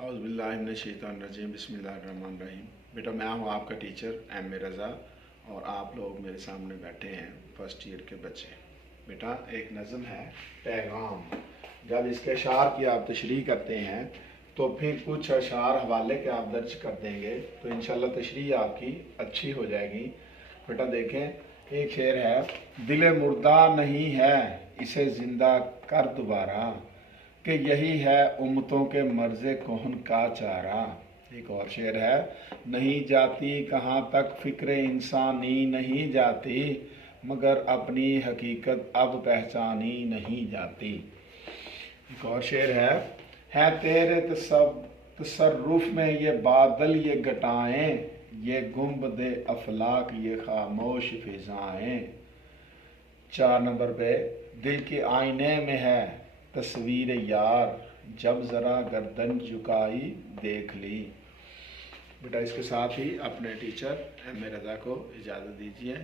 औज़ुबिल्लाहिमिनश्शैतानिर्रजीम बिस्मिल्लाहिर्रहमानिर्रहीम। बेटा मैं हूँ आपका टीचर एम ए रज़ा और आप लोग मेरे सामने बैठे हैं फर्स्ट ईयर के बच्चे। बेटा एक नज़म है पैगाम। जब इसके अशार की आप तशरीह करते हैं तो फिर कुछ अशार हवाले के आप दर्ज कर देंगे तो इंशाल्लाह तशरीह आपकी अच्छी हो जाएगी। बेटा देखें, एक शेर है, दिल मुर्दा नहीं है इसे ज़िंदा कर दोबारा, कि यही है उम्मतों के मर्ज़े कोहन का चारा। एक और शेर है, नहीं जाती कहाँ तक फ़िक्र इंसानी नहीं जाती, मगर अपनी हकीकत अब पहचानी नहीं जाती। एक और शेर है तेरे तसर्रुफ में ये बादल ये घटाएं, ये गुंबदे अफलाक ये खामोश फिजाएं। 4 नंबर पे, दिल के आईने में है तस्वीर यार, जब ज़रा गर्दन झुकाई देख ली। बेटा इसके साथ ही अपने टीचर एम ए रज़ा को इजाज़त दीजिए।